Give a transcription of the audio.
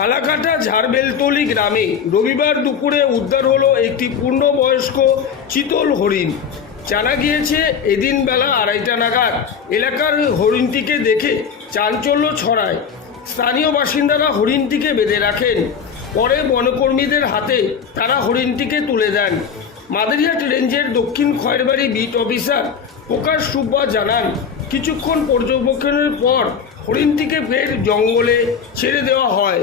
ফালাকাটা ঝাড়বেলতলি গ্রামে রবিবার দুপুরে উদ্ধার হলো একটি পূর্ণবয়স্ক চিতল হরিণ। জানা গিয়েছে, এদিন বেলা আড়াইটা নাগাদ এলাকার হরিণটিকে দেখে চাঞ্চল্য ছড়ায়। স্থানীয় বাসিন্দারা হরিণটিকে বেঁধে রাখেন। পরে বনকর্মীদের হাতে তারা হরিণটিকে তুলে দেন। মাদারিহাট রেঞ্জের দক্ষিণ খয়েরবাড়ি বিট অফিসার প্রকাশ সুব্বা জানান, কিছুক্ষণ পর্যবেক্ষণের পর হরিণটিকে ফের জঙ্গলে ছেড়ে দেওয়া হয়।